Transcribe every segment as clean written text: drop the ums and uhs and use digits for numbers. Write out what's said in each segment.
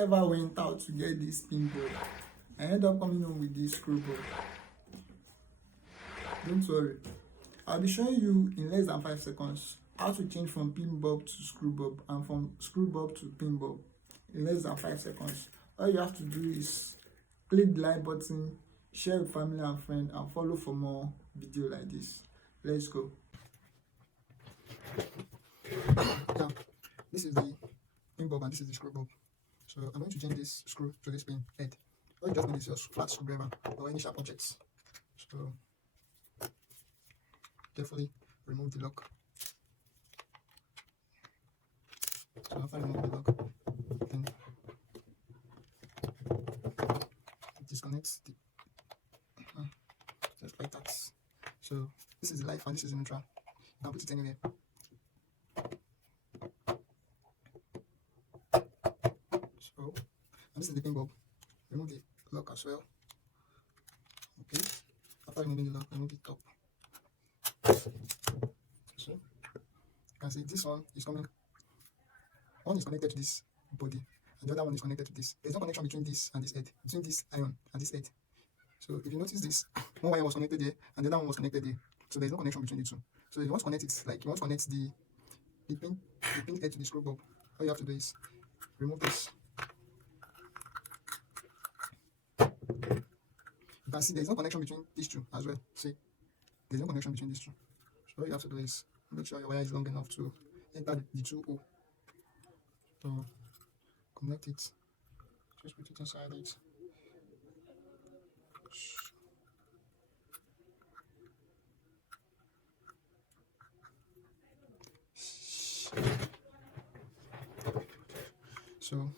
whoever went out to get this pinball, I ended up coming home with this screwball. Don't worry, I'll be showing you in less than 5 seconds how to change from pin bulb to screw bulb and from screw bulb to pin bulb in less than 5 seconds. All you have to do is click the like button, share with family and friends, and follow for more video like this. Let's go. Now, this is the pin bulb and this is the screw bulb. So I'm going to change this screw to this pin head. All you just need is your flat screwdriver or any sharp objects. So carefully remove the lock. So after removing the lock, then disconnect the just like that. So this is the live and this is the neutral. You can put it anywhere. So and this is the pin bulb. Remove the lock as well. Okay. After removing the lock, remove the top. So you can see this one is coming. One is connected to this body, and the other one is connected to this. There's no connection between this and this head, between this iron and this head. So if you notice this, one wire was connected there, and the other one was connected there. So there's no connection between the two. So if you want to connect it, like you want to connect the pin head to the screw bulb, all you have to do is remove this. You can see there's no connection between these two as well. See, there's no connection between these two. So all you have to do is make sure your wire is long enough to enter the two O. So connect it. Just put it inside it. So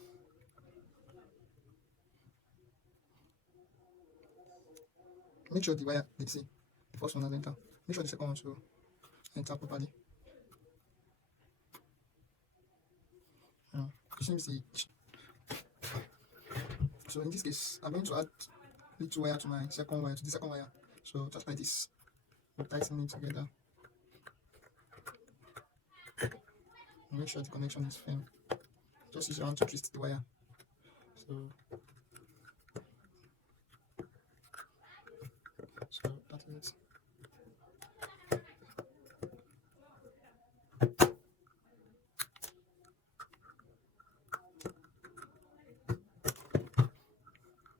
make sure the wire, let's see, the first one has entered. Make sure the second one to enter properly. It seems the so in this case, I'm going to add little wire to my second wire, to the second wire. So just like this, we'll tighten it together. And make sure the connection is firm. Just use your hand to twist the wire. So that is it.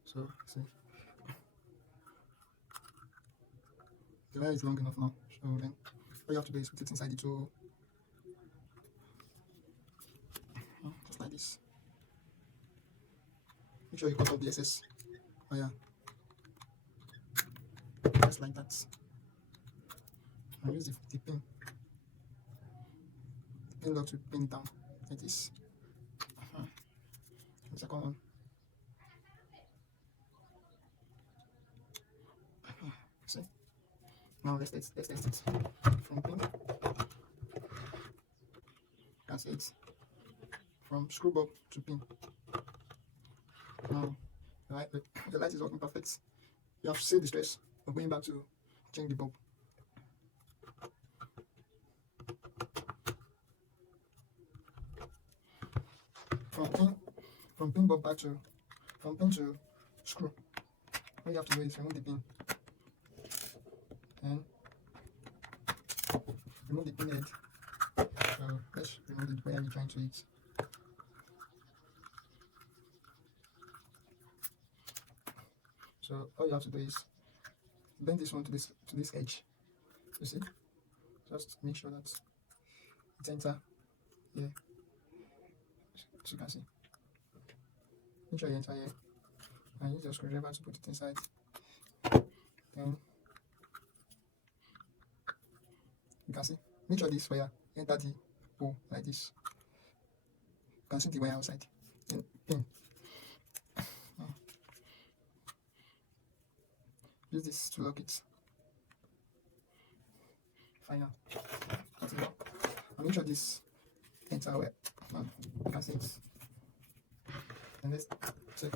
So see, the wire is long enough now. So then all you have to do is put it inside the two, just like this. Make sure you cut off the excess wire, just like that. And use the pin lock to pin it down like this. The second one. See? Now let's test it from pin. You can see it from screw bulb to pin. Now the light is working perfect. You have to save the stress of going back to change the bulb. From pin bulb back to from pin to screw. All you have to do is remove the pin and remove the pin head. So let's remove it where we trying to it. So all you have to do is bend this one to this edge. You see? Just make sure that it enter here. As you can see. Make sure you enter here. And use your screwdriver to put it inside. Then you can see. Make sure this wire enter the hole like this. You can see the wire outside. Then pin. Use this to lock it. Final. That's it. And make sure this enter where you can see it. And let's check.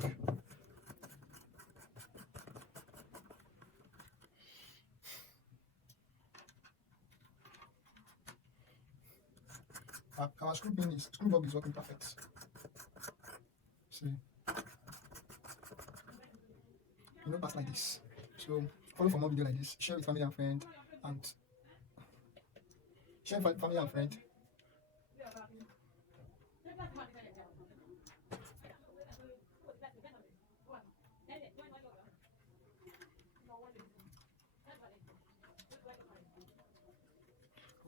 Our screw bulb is working perfect. So you know pass like this. So follow for more video like this, share with family and friend, and share with family and friend.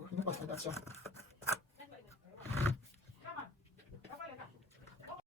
Oh, you know pass like that, sha.